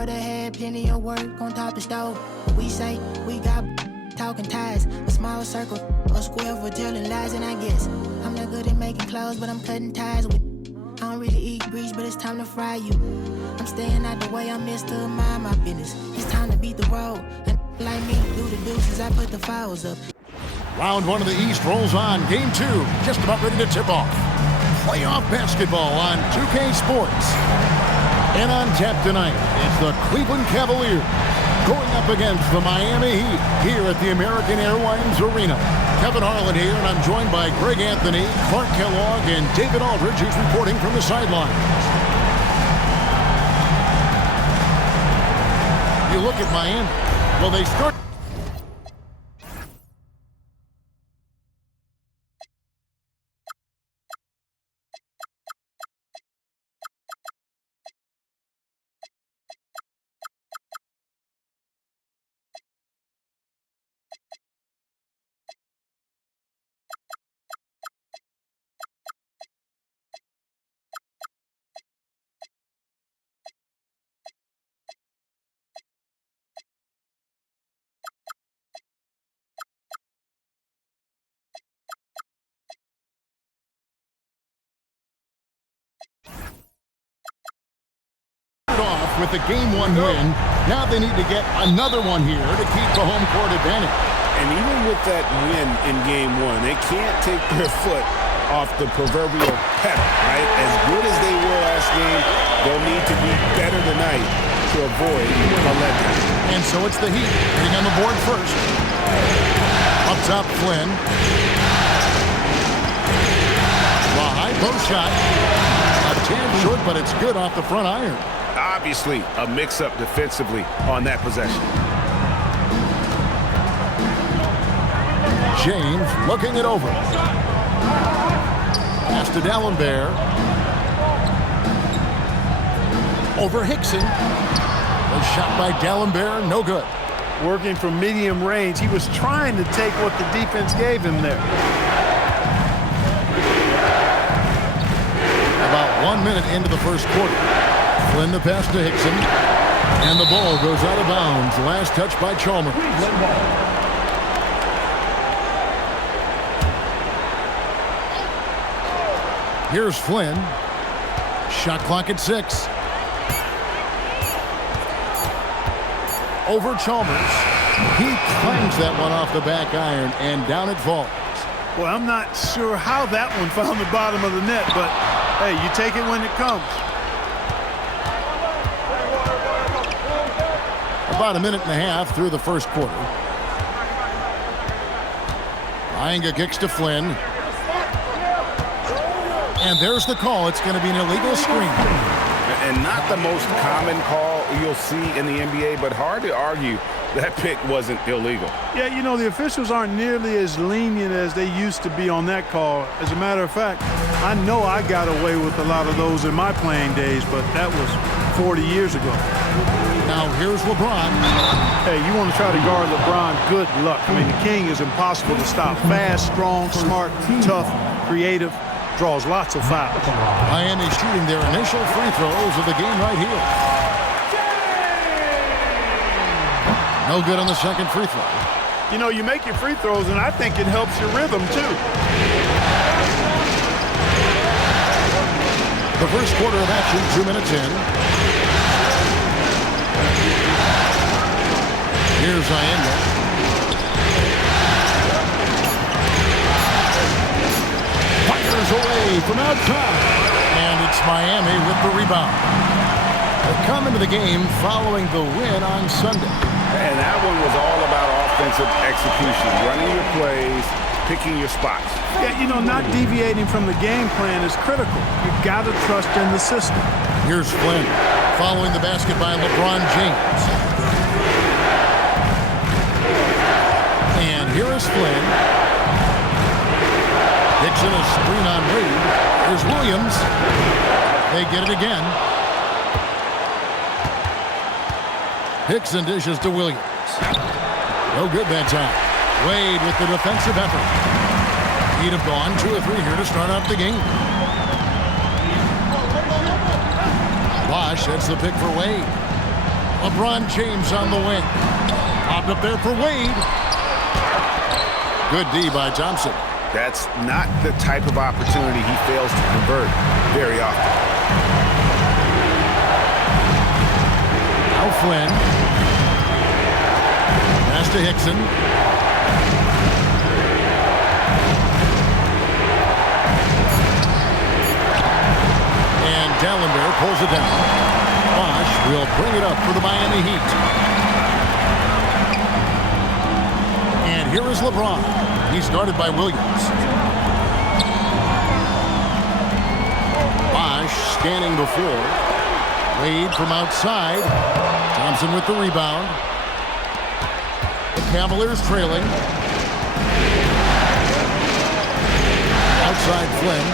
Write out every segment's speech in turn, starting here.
brother had plenty of work on top of stove. We say we got talking ties, a small circle, a square for telling lies, and I guess I'm not good at making clothes, but I'm cutting ties with. I don't really eat grease, but it's time to fry you. I'm staying out the way, I'm Mr. Mind my business. It's time to beat the road. And like me, do the deuces, I put the fouls up. Round one of the East rolls on. Game two, just about ready to tip off. Playoff basketball on 2K Sports. And on tap tonight, it's the Cleveland Cavaliers going up against the Miami Heat here at the American Airlines Arena. Kevin Harlan here, and I'm joined by Greg Anthony, Clark Kellogg, and David Aldridge, who's reporting from the sidelines. You look at Miami. Well, they start. Off with the game one win. Now they need to get another one here to keep the home court advantage. And even with that win in game one, they can't take their foot off the proverbial pedal, right? As good as they were last game, they'll need to be better tonight to avoid a letdown. And so it's the Heat getting on the board first. Up top, Flynn. The high post shot. A tad short, but it's good off the front iron. Obviously, a mix-up defensively on that possession. James looking it over. Pass to D'Alembert. Over Hickson. A shot by D'Alembert, no good. Working from medium range, he was trying to take what the defense gave him there. About 1 minute into the first quarter. Flynn the pass to Hickson. And the ball goes out of bounds. Last touch by Chalmers. Here's Flynn. Shot clock at 6. Over Chalmers. He claims that one off the back iron, and down it falls. Well, I'm not sure how that one found the bottom of the net, but hey, you take it when it comes. About a minute and a half through the first quarter. Ianga kicks to Flynn. And there's the call. It's going to be an illegal screen. And not the most common call you'll see in the NBA, but hard to argue that pick wasn't illegal. Yeah, you know, the officials aren't nearly as lenient as they used to be on that call. As a matter of fact, I know I got away with a lot of those in my playing days, but that was 40 years ago. Now here's LeBron. Hey, you want to try to guard LeBron, good luck. I mean, the king is impossible to stop. Fast, strong, smart, tough, creative, draws lots of fouls. Miami shooting their initial free throws of the game right here. No good on the second free throw. You know, you make your free throws, and I think it helps your rhythm, too. The first quarter of action, 2 minutes in. Here's Ianga. Fires away from outside. And it's Miami with the rebound. They come into the game following the win on Sunday. And that one was all about offensive execution, running your plays, picking your spots. Yeah, you know, not deviating from the game plan is critical. You've got to trust in the system. Here's Flynn following the basket by LeBron James. And here is Flynn. Dixon a screen on Reed. Here's Williams. They get it again. Hickson dishes to Williams. No good that time. Wade with the defensive effort. He'd have gone 2 or 3 here to start off the game. Bosh, that's the pick for Wade. LeBron James on the wing. Popped up there for Wade. Good D by Thompson. That's not the type of opportunity he fails to convert very often. Now Flynn. Pass to Hickson. And Dallenberg pulls it down. Bosch will bring it up for the Miami Heat. And here is LeBron. He's guarded by Williams. Bosch scanning before. Wade from outside. Thompson with the rebound. The Cavaliers trailing. Outside Flynn.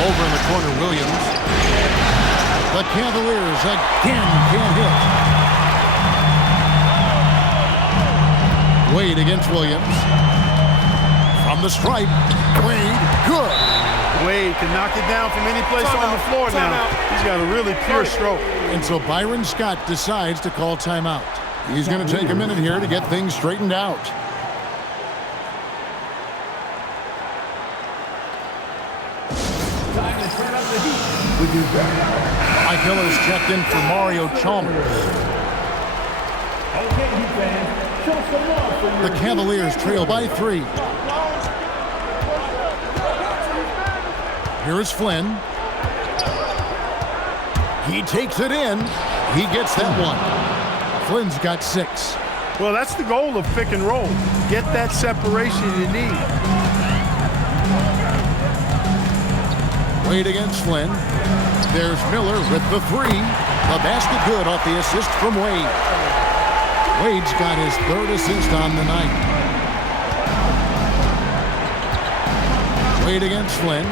Over in the corner, Williams. The Cavaliers again can't hit. Wade against Williams. From the stripe. Wade, good. Wade can knock it down from any place on the floor now. He's got a really pure stroke. And so Byron Scott decides to call timeout. He's going to take a minute here to get things straightened out. Mike Miller's checked in for Mario Chalmers. The Cavaliers trail by 3. Here is Flynn. He takes it in. He gets that one. Flynn's got 6. Well, that's the goal of pick and roll. Get that separation you need. Wade against Flynn. There's Miller with the 3. The basket good off the assist from Wade. Wade's got his 3rd assist on the night. Wade against Flynn.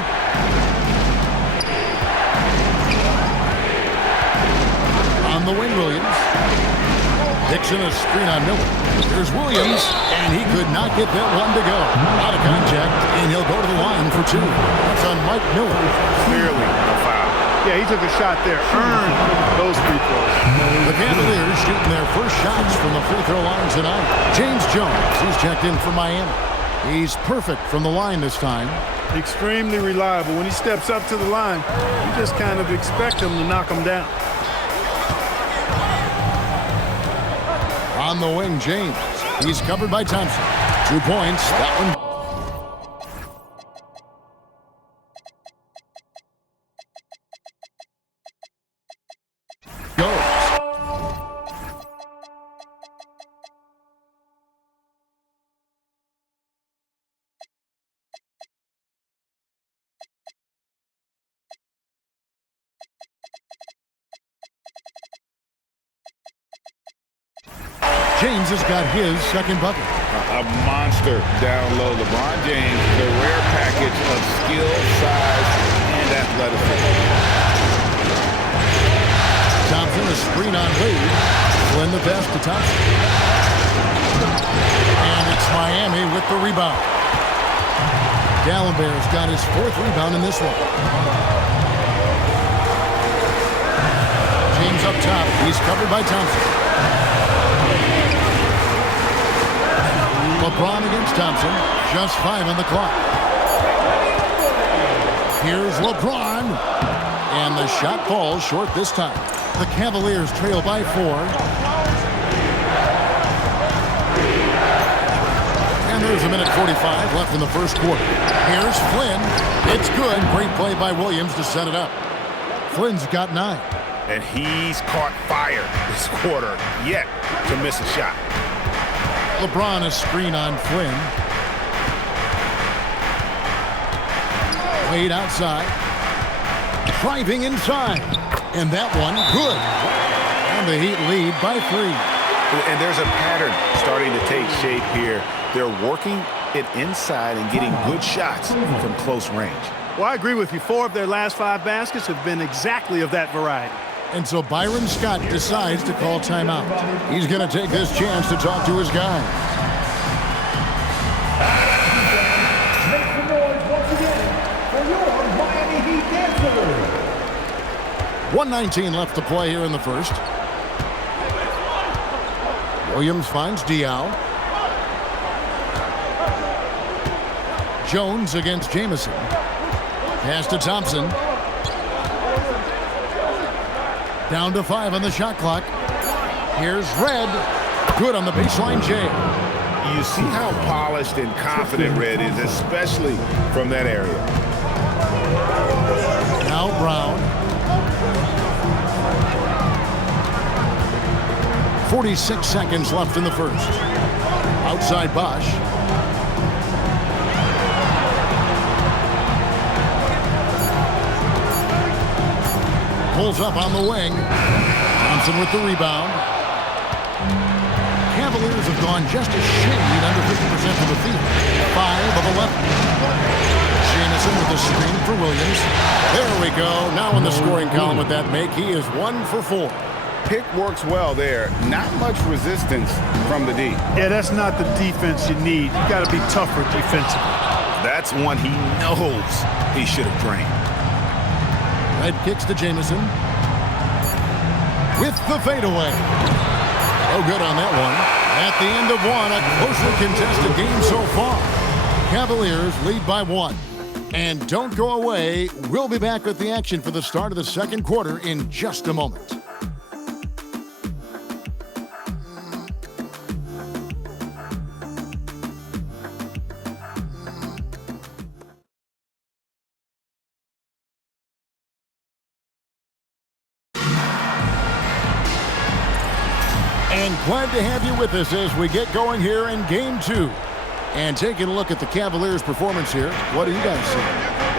On the wing, Williams. Hickson a screen on Miller. There's Williams, and he could not get that one to go. Out of contact, and he'll go to the line for 2. That's on Mike Miller. Clearly a foul. Yeah, he took a shot there. Earned those free throws. The Cavaliers shooting their first shots from the free throw line tonight. James Jones, he's checked in for Miami. He's perfect from the line this time. Extremely reliable. When he steps up to the line, you just kind of expect him to knock him down. On the wing, James. He's covered by Thompson. 2 points. That one goes. James has got his 2nd bucket. A monster down low. LeBron James, the rare package of skill, size, and athleticism. Thompson, a screen on Wade. Flynn the pass to Thompson. And it's Miami with the rebound. Dallenberg's got his 4th rebound in this one. James up top. He's covered by Thompson. LeBron against Thompson. Just 5 on the clock. Here's LeBron. And the shot falls short this time. The Cavaliers trail by 4. And there's a minute 45 left in the first quarter. Here's Flynn. It's good. Great play by Williams to set it up. Flynn's got 9. And he's caught fire this quarter, yet to miss a shot. LeBron a screen on Flynn. Wade outside. Driving inside. And that one, good. And the Heat lead by 3. And there's a pattern starting to take shape here. They're working it inside and getting good shots from close range. Well, I agree with you. 4 of their last 5 baskets have been exactly of that variety. And so Byron Scott decides to call timeout. He's going to take this chance to talk to his guys. Make some noise once again for your Miami 1:19 left to play here in the first. Williams finds Diao. Jones against Jamison. Pass to Thompson. Down to 5 on the shot clock. Here's Red. Good on the baseline, Jay. You see how polished and confident Red is, especially from that area. Now Brown. 46 seconds left in the first. Outside Bosch. Pulls up on the wing. Thompson with the rebound. Cavaliers have gone just a shade under 50% of the field. 5 of 11. Jamison with the screen for Williams. There we go. Now in the scoring column with that make, he is 1 for 4. Pick works well there. Not much resistance from the D. Yeah, that's not the defense you need. You got to be tougher defensively. That's one he knows he should have drained. Red kicks to Jamison. With the fadeaway. Oh, good on that one. At the end of one, a closely contested game so far. Cavaliers lead by 1. And don't go away. We'll be back with the action for the start of the second quarter in just a moment. And glad to have you with us as we get going here in Game 2. And taking a look at the Cavaliers' performance here, what do you guys see?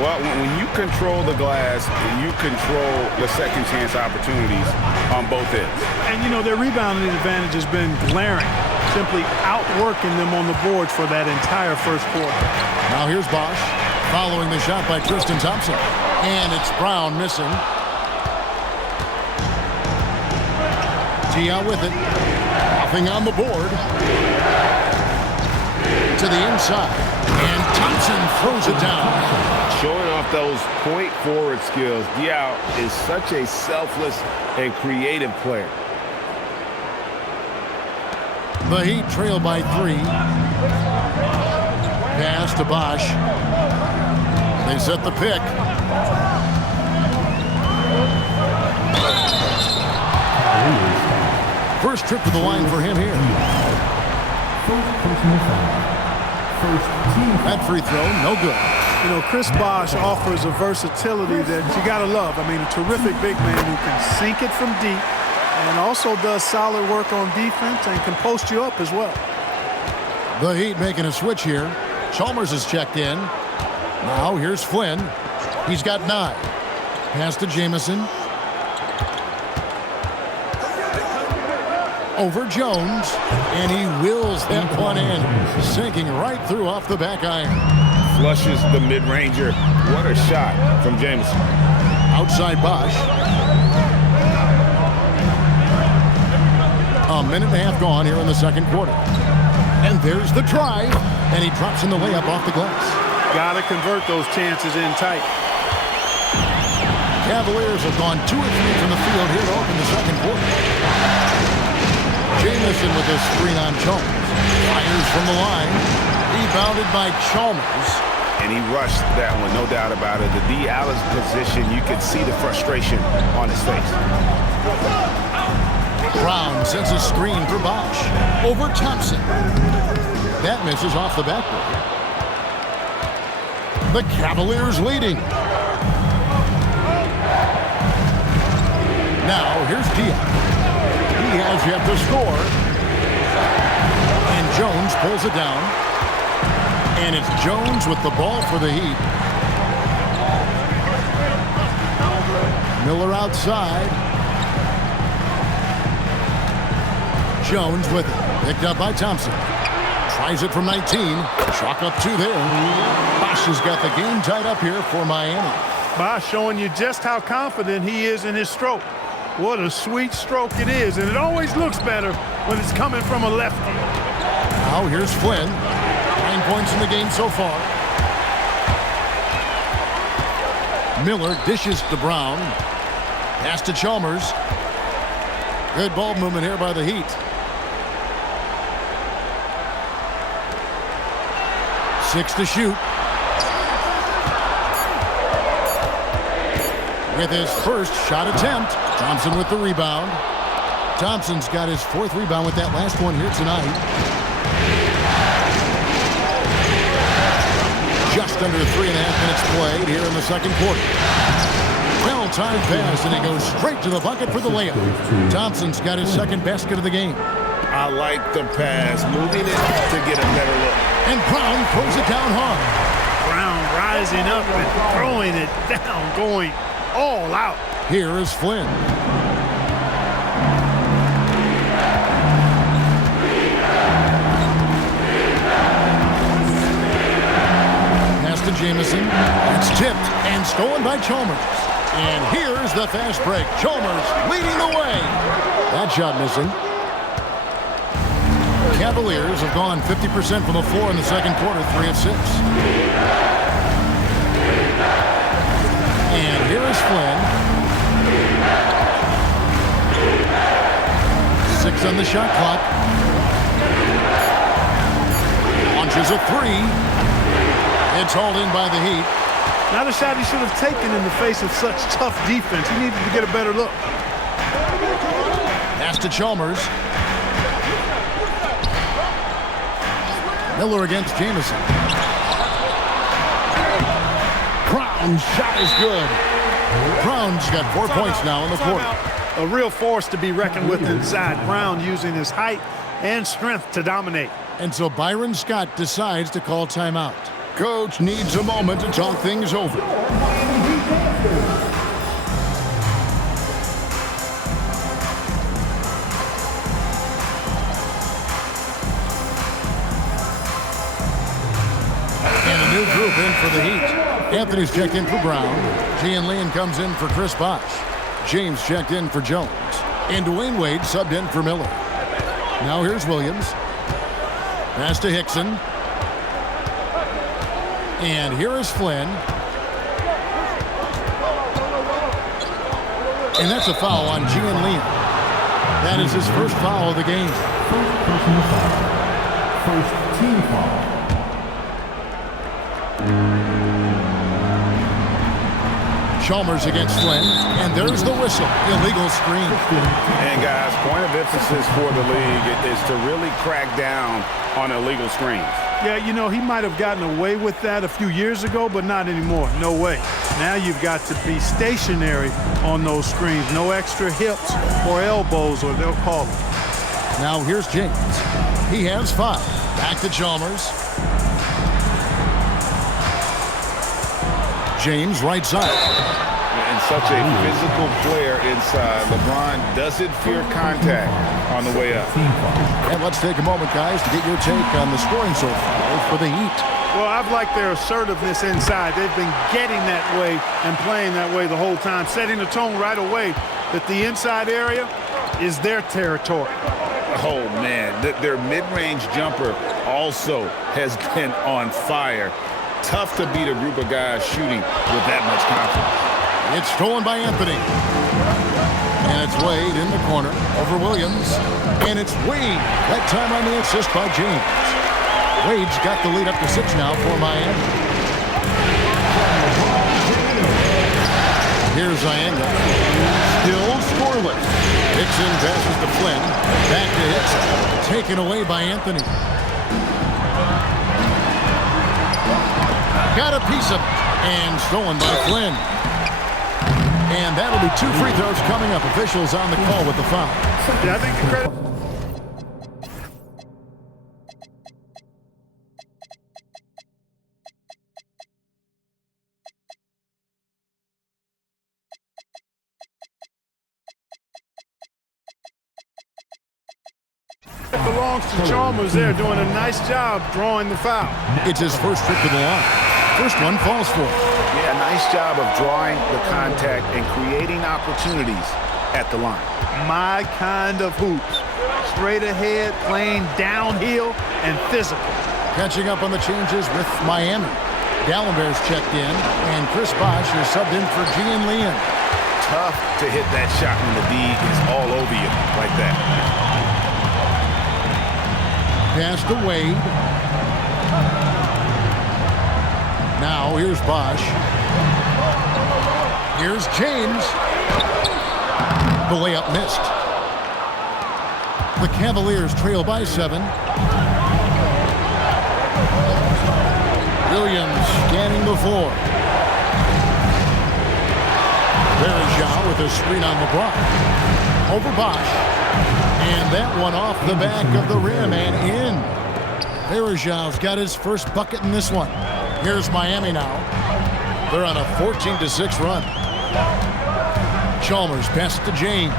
Well, when you control the glass, you control the second chance opportunities on both ends. And, you know, their rebounding advantage has been glaring, simply outworking them on the boards for that entire first quarter. Now here's Bosch, following the shot by Tristan Thompson. And it's Brown missing. Diao with it. Nothing on the board. To the inside. And Thompson throws it down. Showing off those point forward skills. Diao is such a selfless and creative player. The Heat trail by 3. Pass to Bosch. They set the pick. First trip to the line for him here. That free throw, no good. You know, Chris Bosh offers a versatility that you got to love. I mean, a terrific big man who can sink it from deep and also does solid work on defense and can post you up as well. The Heat making a switch here. Chalmers is checked in. Now here's Flynn. He's got 9. Pass to Jamison. Over Jones, and he wills that one in, sinking right through off the back iron. Flushes the mid-ranger. What a shot from Jamison. Outside Bosch. A minute and a half gone here in the second quarter. And there's the drive, and he drops in the layup off the glass. Got to convert those chances in tight. Cavaliers have gone 2 or 3 from the field here to open the second quarter. Jamison with his screen on Chalmers. Fires from the line. Rebounded by Chalmers. And he rushed that one, no doubt about it. The D. Allen's position, you could see the frustration on his face. Brown sends a screen for Bosch. Over Thompson. That misses off the backboard. The Cavaliers leading. Now here's Diao. He has yet to score. And Jones pulls it down. And it's Jones with the ball for the Heat. Miller outside. Jones with it. Picked up by Thompson. Tries it from 19. Chalk up 2 there. Bosch has got the game tied up here for Miami. Bosch showing you just how confident he is in his stroke. What a sweet stroke it is, and it always looks better when it's coming from a lefty. Now here's Flynn. 9 points in the game so far. Miller dishes to Brown. Pass to Chalmers. Good ball movement here by the Heat. Six to shoot. With his first shot attempt, Thompson with the rebound. Thompson's got his fourth rebound with that last one here tonight. Just under 3.5 minutes played here in the second quarter. Well-timed pass, and he goes straight to the bucket for the layup. Thompson's got his second basket of the game. I like the pass, moving it to get a better look. And Brown throws it down hard. Brown rising up and throwing it down, going all out. Here is Flynn. Pass to Jamison. It's tipped and stolen by Chalmers. And here's the fast break. Chalmers leading the way. That shot missing. Cavaliers have gone 50% from the floor in the second quarter, 3 of 6. And here is Flynn. 6 on the shot clock. Launches a 3. It's hauled in by the Heat. Not a shot he should have taken in the face of such tough defense. He needed to get a better look. Pass to Chalmers. Miller against Jamison. Brown's shot is good. Brown's got 4 points now in the quarter. A real force to be reckoned with inside. Brown using his height and strength to dominate. And so Byron Scott decides to call timeout. Coach needs a moment to talk things over. And a new group in for the Heat. Anthony's checked in for Brown. Gian Leon comes in for Chris Bosh. James checked in for Jones. And Dwayne Wade subbed in for Miller. Now here's Williams. Pass to Hickson. And here is Flynn. And that's a foul on Gian Leon. That is his first foul of the game. First personal foul. First team foul. Chalmers against Flynn. And there's the whistle. Illegal screen. And guys, point of emphasis for the league is to really crack down on illegal screens. Yeah, you know, he might have gotten away with that a few years ago, but not anymore. No way. Now you've got to be stationary on those screens. No extra hips or elbows, or they'll call it. Now here's James. He has 5. Back to Chalmers. James right side. And such a physical player inside. LeBron doesn't fear contact on the way up. And let's take a moment, guys, to get your take on the scoring so far for the Heat. Well, I've liked their assertiveness inside. They've been getting that way and playing that way the whole time, setting the tone right away that the inside area is their territory. Oh, man. Their mid-range jumper also has been on fire. Tough to beat a group of guys shooting with that much confidence. It's stolen by Anthony. And it's Wade in the corner over Williams. And it's Wade. That time on the assist by James. Wade's got the lead up to 6 now for Miami. Here's Zianga. Still scoreless. Hickson passes to Flynn. Back to Hickson. Taken away by Anthony. Got a piece of it. And stolen by Flynn. And that'll be 2 free throws coming up. Officials on the call with the foul. Yeah, I think the credit. It belongs to Chalmers there, doing a nice job drawing the foul. It's his first trip to the line. First one falls for him. Yeah, nice job of drawing the contact and creating opportunities at the line. My kind of hoops. Straight ahead, playing downhill, and physical. Catching up on the changes with Miami. Gallenberg's checked in, and Chris Bosh is subbed in for Gian Leon. tough to hit that shot when the D is all over you like that. Pass to Wade. Now here's Bosch. Here's James. The layup missed. The Cavaliers trail by 7. Williams scanning the floor. Verjao with a screen on LeBron. Over Bosch. And that one off the back of the rim and in. Verjao's got his first bucket in this one. Here's Miami now. They're on a 14-6 run. Chalmers pass to James.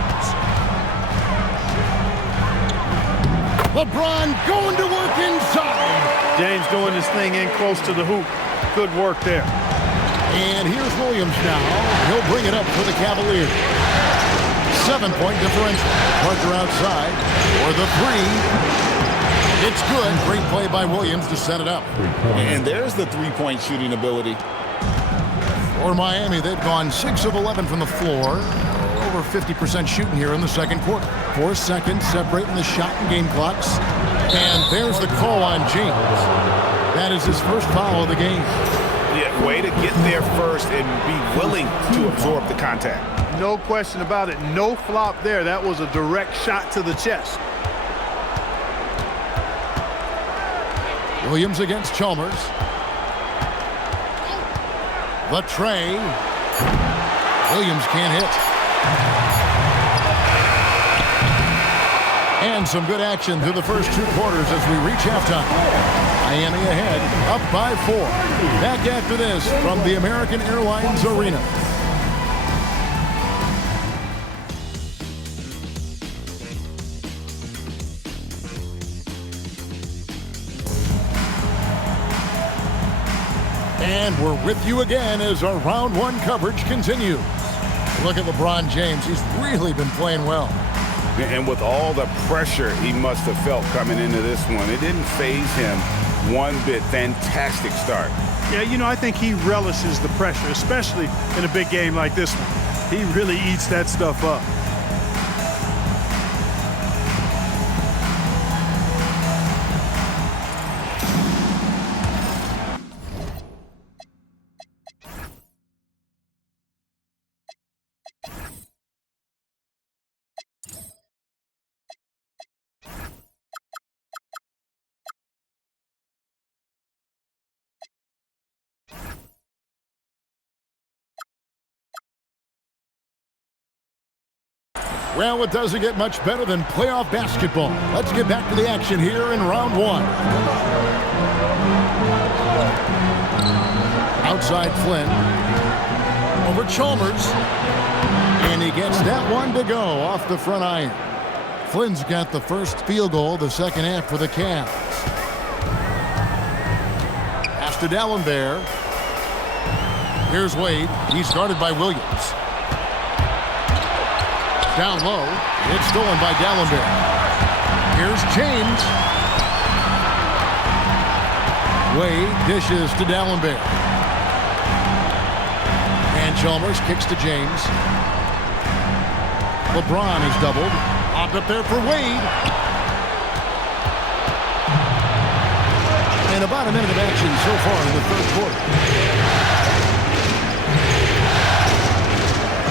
LeBron going to work inside. James doing this thing in close to the hoop. Good work there. And here's Williams now. He'll bring it up for the Cavaliers. 7-point differential. Parker outside for the 3. It's good. Great play by Williams to set it up. And there's the three-point shooting ability. For Miami, they've gone 6 of 11 from the floor. Over 50% shooting here in the second quarter. 4 seconds separating the shot and game clocks. And there's the call on James. That is his first foul of the game. Yeah, way to get there first and be willing to absorb the contact. No question about it. No flop there. That was a direct shot to the chest. Williams against Chalmers. The tray. Williams can't hit. And some good action through the first 2 quarters as we reach halftime. Miami ahead, up by 4. Back after this from the American Airlines Arena. And we're with you again as our round 1 coverage continues. Look at LeBron James. He's really been playing well. And with all the pressure he must have felt coming into this one, it didn't faze him one bit. Fantastic start. Yeah, you know, I think he relishes the pressure, especially in a big game like this one. He really eats that stuff up. Well, it doesn't get much better than playoff basketball. Let's get back to the action here in round 1. Outside Flynn. Over Chalmers. And he gets that one to go off the front iron. Flynn's got the first field goal of the second half for the Cavs. Pass to D'Alembert. Here's Wade. He's guarded by Williams. Down low. It's stolen by D'Alembert. Here's James. Wade dishes to D'Alembert. And Chalmers kicks to James. LeBron is doubled. Popped up there for Wade. And about a minute of action so far in the third quarter.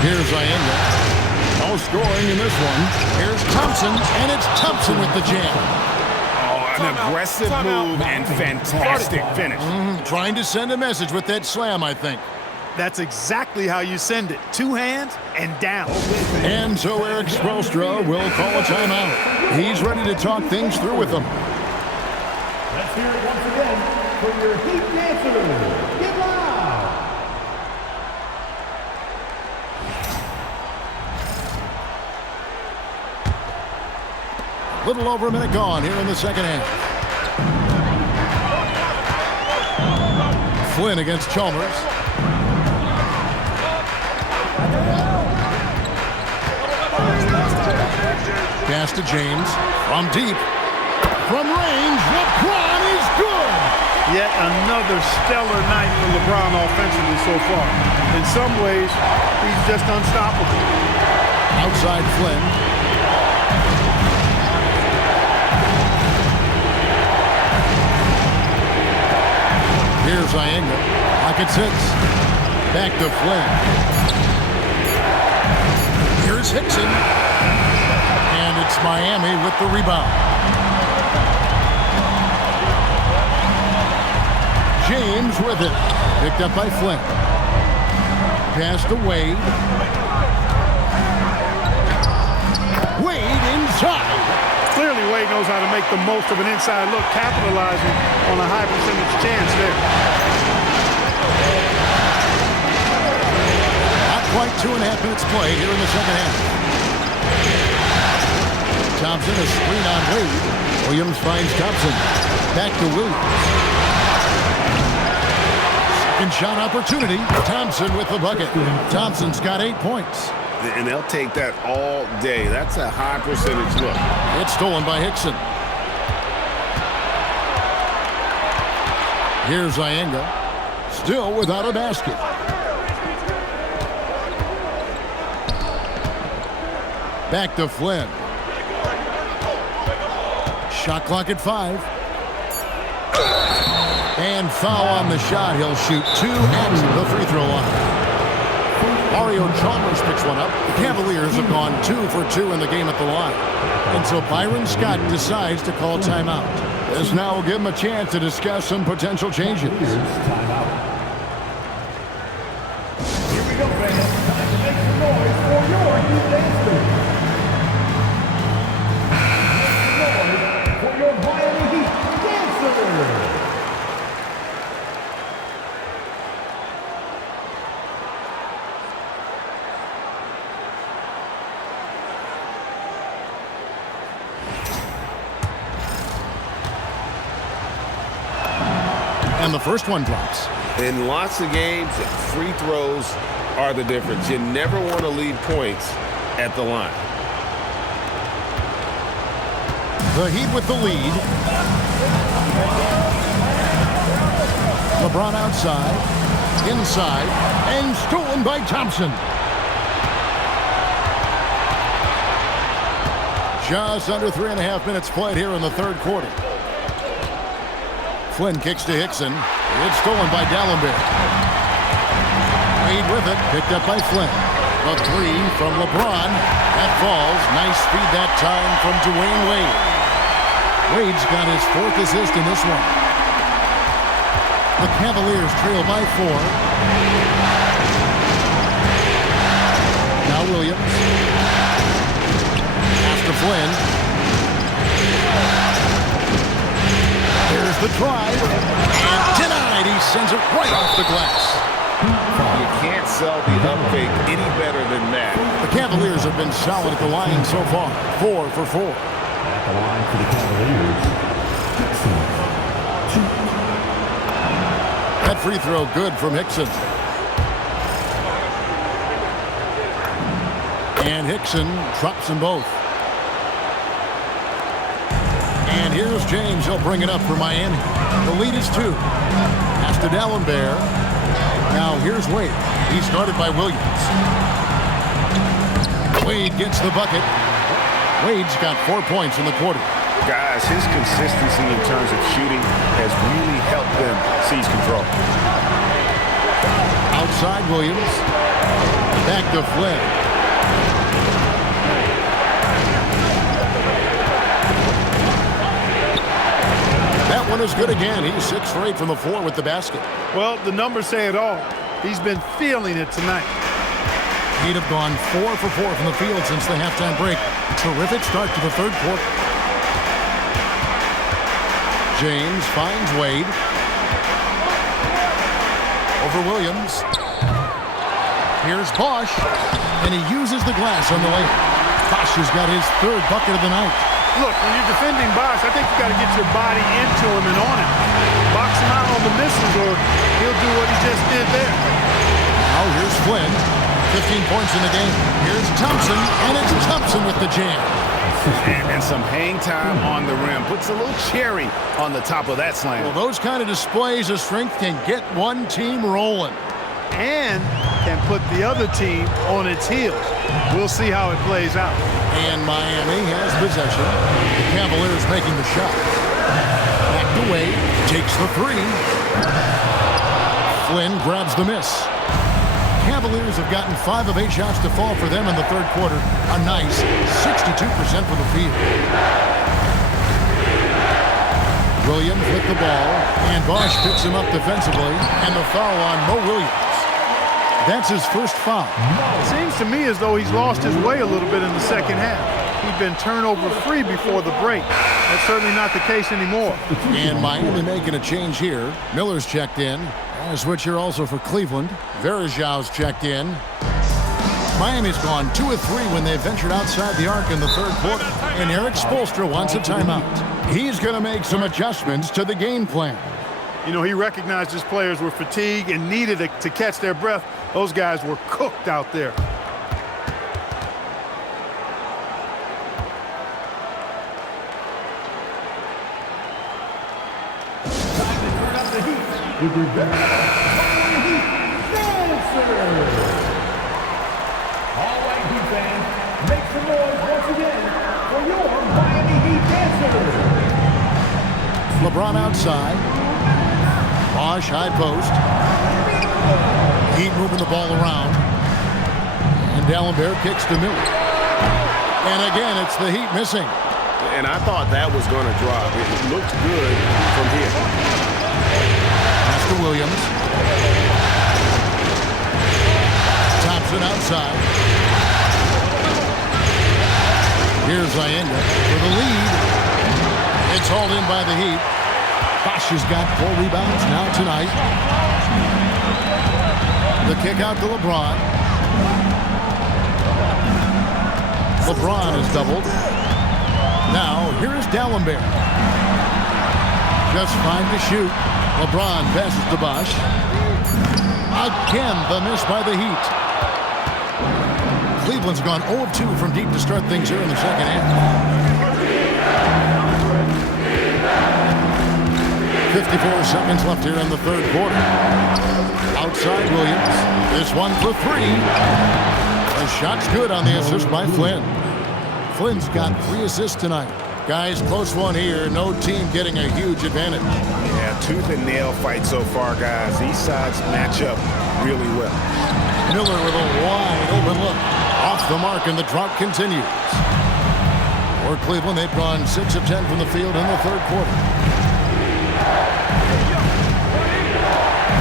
Here's Ienga. No scoring in this one. Here's Thompson, and it's Thompson with the jam. Oh, an aggressive move and fantastic finish. Trying to send a message with that slam, I think. That's exactly how you send it. 2 hands and down. And so Eric Spoelstra will call a timeout. He's ready to talk things through with them. Let's hear it once again for your Heat dancers. Get loud! A little over a minute gone here in the second half. Flynn against Chalmers. Pass to James. From deep. From range, LeBron is good. Yet another stellar night for LeBron offensively so far. In some ways, he's just unstoppable. Outside Flynn. Here's Ienga. Pocket six. Back to Flynn. Here's Hickson. And it's Miami with the rebound. James with it. Picked up by Flynn. Pass to Wade. Wade inside. Clearly, Wade knows how to make the most of an inside look, capitalizing on a high percentage chance there. Not quite 2.5 minutes played here in the second half. Thompson, a screen on Wade. Williams finds Thompson. Back to Williams. Second shot opportunity. Thompson with the bucket. Thompson's got 8 points. And they'll take that all day. That's a high percentage look. It's stolen by Hickson. Here's Ienga. Still without a basket. Back to Flynn. Shot clock at 5. And foul on the shot. He'll shoot 2 at the free throw line. Mario Chalmers picks one up. The Cavaliers have gone 2 for 2 in the game at the line. And so Byron Scott decides to call timeout. This now will give him a chance to discuss some potential changes. Timeout. Here we go, fans. Time to make some noise for your Heat dancers. Make some noise for your Miami Heat dancers. And the first one drops. In lots of games, free throws are the difference. You never want to leave points at the line. The Heat with the lead. LeBron outside, inside, and stolen by Thompson. Just under 3.5 minutes played here in the third quarter. Flynn kicks to Hickson. It's stolen by D'Alembert. Wade with it, picked up by Flynn. A 3 from LeBron. That falls. Nice speed that time from Dwayne Wade. Wade's got his 4th assist in this one. The Cavaliers trail by 4. Now Williams. Pass to Flynn. Here's the drive. And denied. He sends it right off the glass. You can't sell the up fake any better than that. The Cavaliers have been solid at the line so far. 4 for 4. At the line for the Cavaliers. That free throw good from Hickson. And Hickson drops them both. And here's James. He'll bring it up for Miami. The lead is 2. Pass to D'Alembert. Now here's Wade. He's guarded by Williams. Wade gets the bucket. Wade's got 4 points in the quarter. Guys, his consistency in terms of shooting has really helped them seize control. Outside Williams. Back to Flynn. That one is good again. He's 6 for 8 from the floor with the basket. Well, the numbers say it all. He's been feeling it tonight. He'd have gone 4 for 4 from the field since the halftime break. Terrific start to the third quarter. James finds Wade. Over Williams. Here's Bosch. And he uses the glass on the way. Bosch has got his 3rd bucket of the night. Look, when you're defending Bosch, I think you got to get your body into him and on him. Box him out on the misses or he'll do what he just did there. Now here's Flynn. 15 points in the game. Here's Thompson, and it's Thompson with the jam. And some hang time on the rim. Puts a little cherry on the top of that slam. Well, those kind of displays of strength can get one team rolling. And can put the other team on its heels. We'll see how it plays out. And Miami has possession. The Cavaliers making the shot. Backed away, takes the three. Flynn grabs the miss. Cavaliers have gotten 5 of 8 shots to fall for them in the third quarter. A nice 62% for the field. Williams with the ball, and Bosch picks him up defensively, and the foul on Mo Williams. That's his first foul. Seems to me as though he's lost his way a little bit in the second half. He'd been turnover-free before the break. That's certainly not the case anymore. And Miami making a change here. Miller's checked in. A switch here also for Cleveland. Varejão's checked in. Miami's gone 2 of 3 when they ventured outside the arc in the third quarter. And Eric Spoelstra wants a timeout. He's going to make some adjustments to the game plan. You know, he recognized his players were fatigued and needed to catch their breath. Those guys were cooked out there. Time to turn up the heat with your very own Heat Dancers. All right, Heat fans, make some noise once again for your Miami Heat Dancers. LeBron outside. Bosch high post. Heat moving the ball around. And D'Alembert kicks to Miller. And again, it's the Heat missing. And I thought that was going to drop. It looked good from here. Pass to Williams. Thompson outside. Here's Ayenda for the lead. It's hauled in by the Heat. Bosch has got 4 rebounds now tonight. The kick out to LeBron. LeBron is doubled. Now, here is D'Alembert. Just 5 to shoot. LeBron passes to Bosch. Again, the miss by the Heat. Cleveland's gone 0 of 2 from deep to start things here in the second half. 54 seconds left here in the third quarter. Outside Williams. This one for 3. The shot's good on the assist by Flynn. Flynn's got 3 assists tonight. Guys, close one here. No team getting a huge advantage. Yeah, tooth and nail fight so far, guys. These sides match up really well. Miller with a wide open look. Off the mark, and the drought continues. For Cleveland, they've gone 6 of 10 from the field in the third quarter.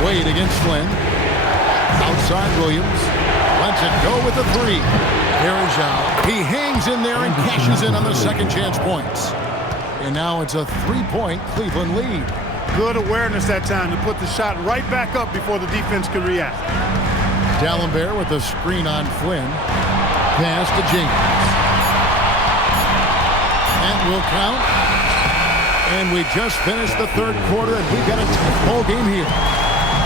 Wade against Flynn. Outside Williams. Lets it go with the 3. Varejão. He hangs in there and cashes in on the second chance points. And now it's a 3-point Cleveland lead. Good awareness that time to put the shot right back up before the defense could react. D'Alembert with a screen on Flynn. Pass to James. That will count. And we just finished the third quarter, and we've got a tight ball game here.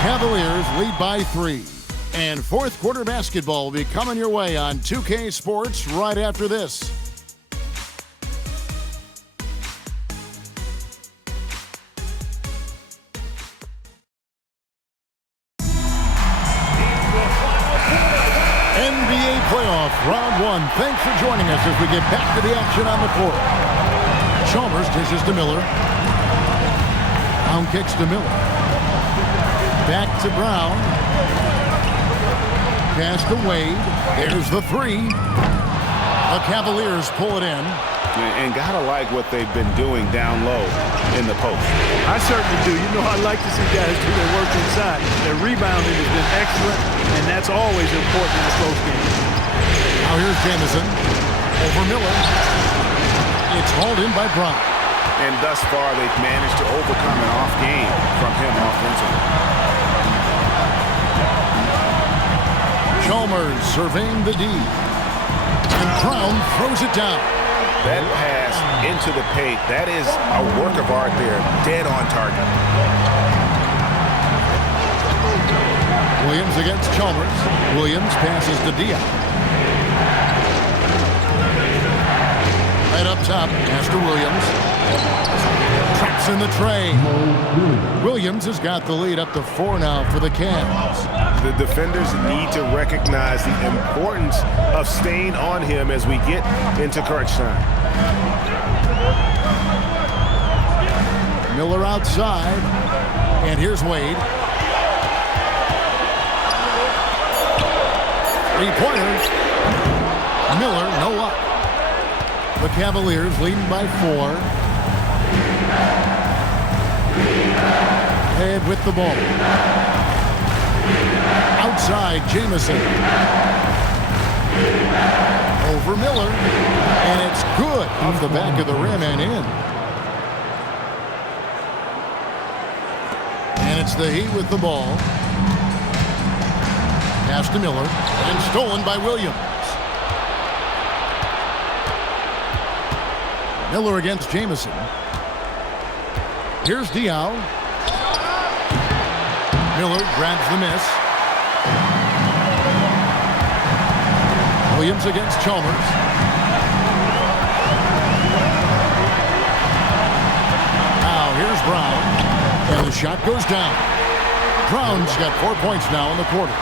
Cavaliers lead by 3. And fourth quarter basketball will be coming your way on 2K Sports right after this. NBA playoff round 1. Thanks for joining us as we get back to the action on the court. Chalmers dishes to Miller. Brown kicks to Miller. Back to Brown. Pass to Wade. There's the 3. The Cavaliers pull it in. And gotta like what they've been doing down low in the post. I certainly do. You know, I like to see guys do their work inside. Their rebounding has been excellent, and that's always important in a close game. Now here's Jamison. Over Miller. It's hauled in by Brown. And thus far, they've managed to overcome an off game from him offensively. Chalmers surveying the D. And Brown throws it down. That pass into the paint, that is a work of art there. Dead on target. Williams against Chalmers. Williams passes to Dion. Red up top, Master Williams. Traps in the tray. Williams has got the lead up to 4 now for the Cavs. The defenders need to recognize the importance of staying on him as we get into crunch time. Miller outside, and here's Wade. Three-pointer. Miller, no up. The Cavaliers leading by 4. Head with the ball. Outside, Jamison. Over Miller, and it's good off the back of the rim and in. And it's the Heat with the ball. Pass to Miller, and stolen by Williams. Miller against Jamison. Here's Diaw. Miller grabs the miss. Williams against Chalmers. Now here's Brown. And the shot goes down. Brown's got 4 points now in the quarter.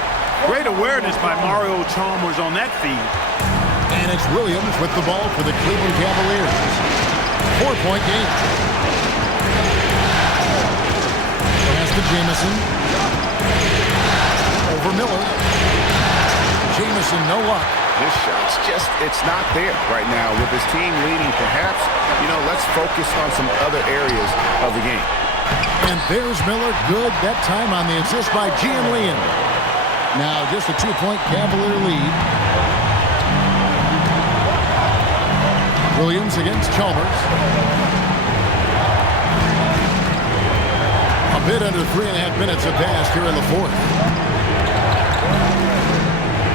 Great awareness by Mario Chalmers on that feed. And it's Williams with the ball for the Cleveland Cavaliers. 4-point game. Pass to Jamison. Over Miller. Jamison, no luck. This shot's just, it's not there right now. With his team leading, perhaps, let's focus on some other areas of the game. And there's Miller. Good that time on the assist by Gian Leon. Now just a 2-point Cavalier lead. Williams against Chalmers. A bit under 3.5 minutes have passed here in the fourth.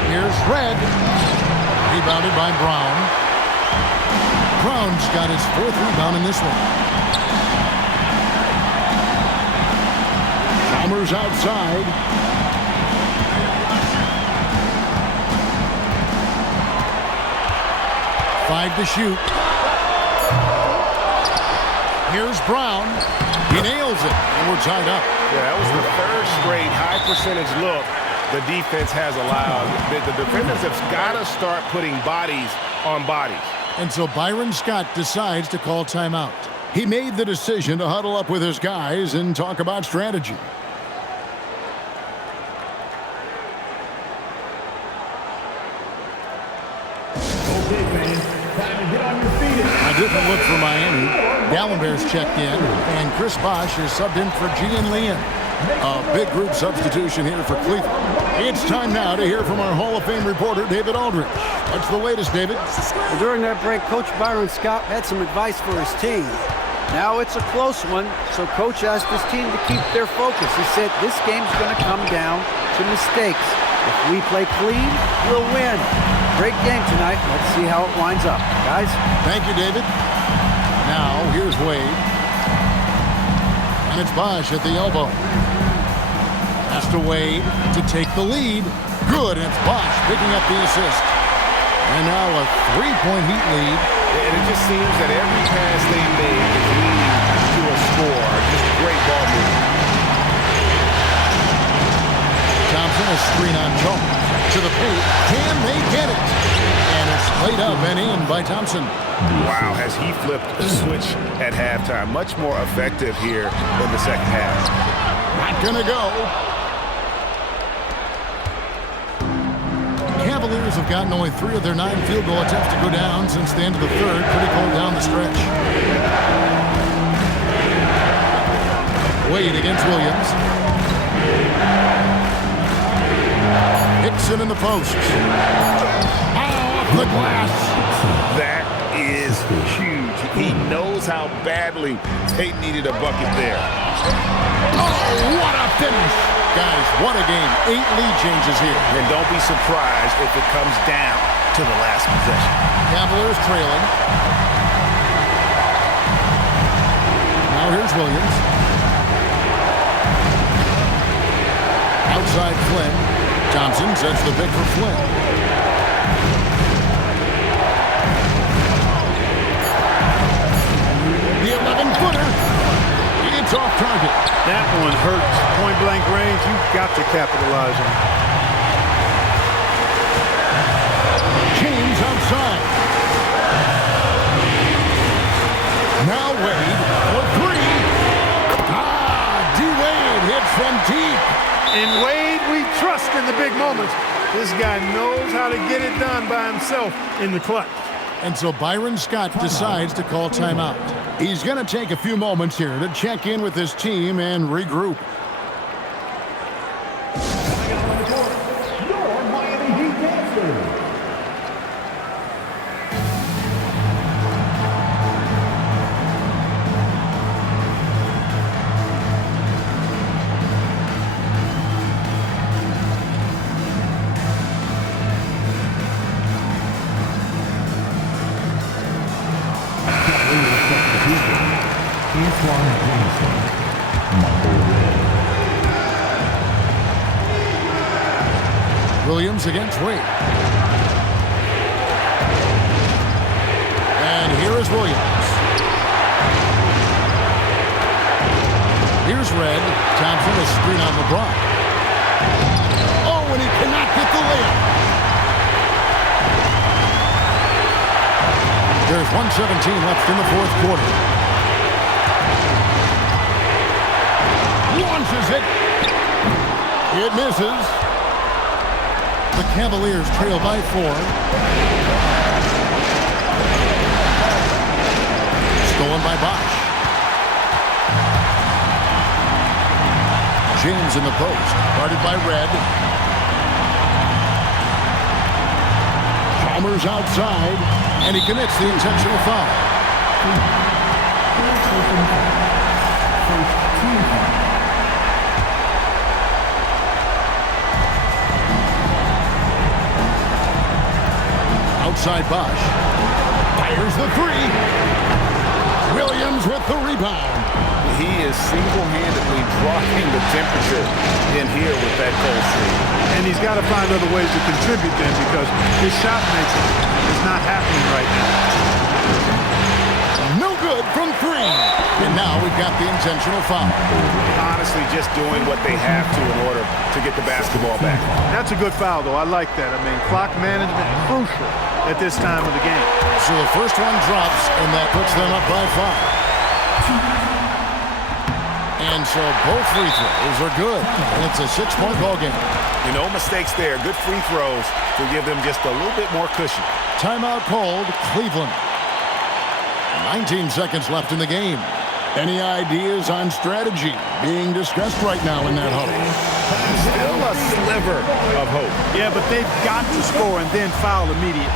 Here's Red. Rebounded by Brown. Brown's got his 4th rebound in this one. Chalmers outside. Five to shoot. Here's Brown. He nails it, and we're tied up. Yeah, that was the 3rd straight high percentage look the defense has allowed. The defenders have got to start putting bodies on bodies. And so Byron Scott decides to call timeout. He made the decision to huddle up with his guys and talk about strategy. Okay, fans, time to get on your feet. A different look for Miami. Gallenberg's checked in, and Chris Bosh is subbed in for Gian Leon. A big group substitution here for Cleveland. It's time now to hear from our Hall of Fame reporter, David Aldridge. What's the latest, David? Well, during that break, Coach Byron Scott had some advice for his team. Now it's a close one, so Coach asked his team to keep their focus. He said, this game's going to come down to mistakes. If we play clean, we'll win. Great game tonight. Let's see how it winds up. Guys? Thank you, David. Now, here's Wade. And it's Bosh at the elbow. Pass to Wade to take the lead. Good, and it's Bosh picking up the assist. And now a 3-point Heat lead. And it just seems that every pass they made is leading to a score. Just great ball movement. Thompson is screen on Chalmers. To the paint. Can they get it? And it's laid up and in by Thompson. Wow, has he flipped the switch at halftime. Much more effective here in the second half. Not gonna go. Cavaliers have gotten only 3 of their 9 field goal attempts to go down since the end of the third. Pretty cold down the stretch. Wade against Williams. Hickson in the post. Off the glass. That is huge. He knows how badly they needed a bucket there. Oh, what a finish. Guys, what a game. 8 lead changes here. And don't be surprised if it comes down to the last possession. Cavaliers trailing. Now here's Williams. Outside Flynn. Thompson sets the pick for Flynn. That one hurts. Point blank range, you've got to capitalize on it. James outside. Now Wade for three. D-Wade hits from deep. In Wade, we trust in the big moments. This guy knows how to get it done by himself in the clutch. And so Byron Scott decides to call timeout. He's going to take a few moments here to check in with his team and regroup. Coming up on the court, your Miami Heat dancers. Williams against Wade. And here is Williams. Here's Red. Thompson is screen on Lebron. Oh, and he cannot get the layup. There's 1:17 left in the fourth quarter. Launches it. It misses. The Cavaliers trail by 4. Stolen by Bosch. James in the post. Guarded by Red. Chalmers outside. And he commits the intentional foul. Outside Bosch. Fires the three. Williams with the rebound. He is single-handedly dropping the temperature in here with that cold streak. And he's got to find other ways to contribute then, because his shot making is not happening right now. No good from 3. And now we've got the intentional foul. Honestly, just doing what they have to in order to get the basketball back. That's a good foul, though. I like that. I mean, clock management crucial at this time of the game. So the first one drops, and that puts them up by 5. And so both free throws are good. And it's a 6-point ball game. No mistakes there. Good free throws to give them just a little bit more cushion. Timeout called, Cleveland. 19 seconds left in the game. Any ideas on strategy being discussed right now in that huddle? Still a sliver of hope. Yeah, but they've got to score and then foul immediately.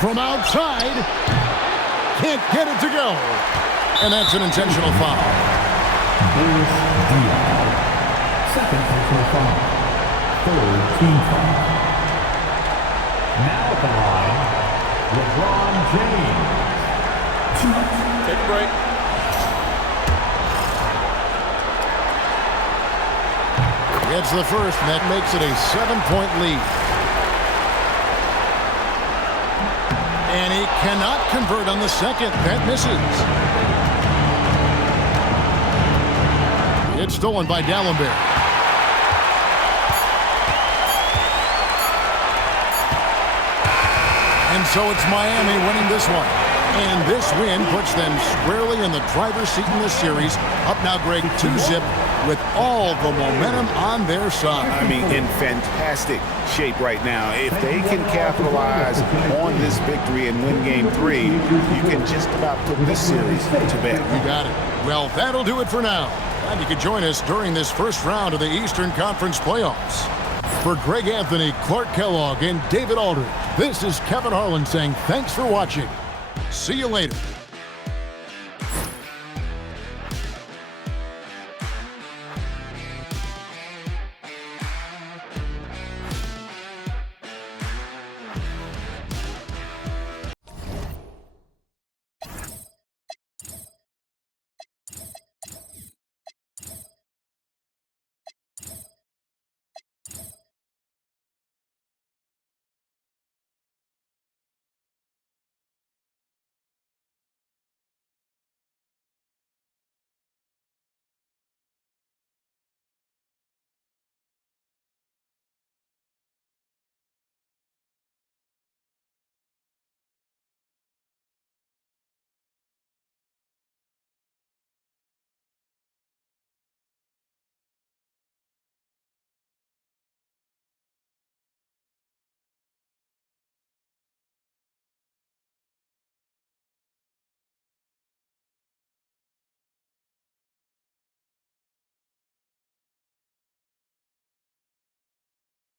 From outside, can't get it to go. And that's an intentional foul. Second personal foul. Third team foul. Now at the line, Lebron James. Take a break. Gets the first, and that makes it a 7-point lead. And he cannot convert on the second. That misses. It's stolen by Dallenberg. And so it's Miami winning this one. And this win puts them squarely in the driver's seat in this series. Up now, Greg, 2-zip with all the momentum on their side. I mean, in fantastic shape right now. If they can capitalize on this victory and win Game 3, you can just about put this series to bed. You got it. Well, that'll do it for now. And you can join us during this first round of the Eastern Conference playoffs. For Greg Anthony, Clark Kellogg, and David Aldridge, this is Kevin Harlan saying thanks for watching. See you later.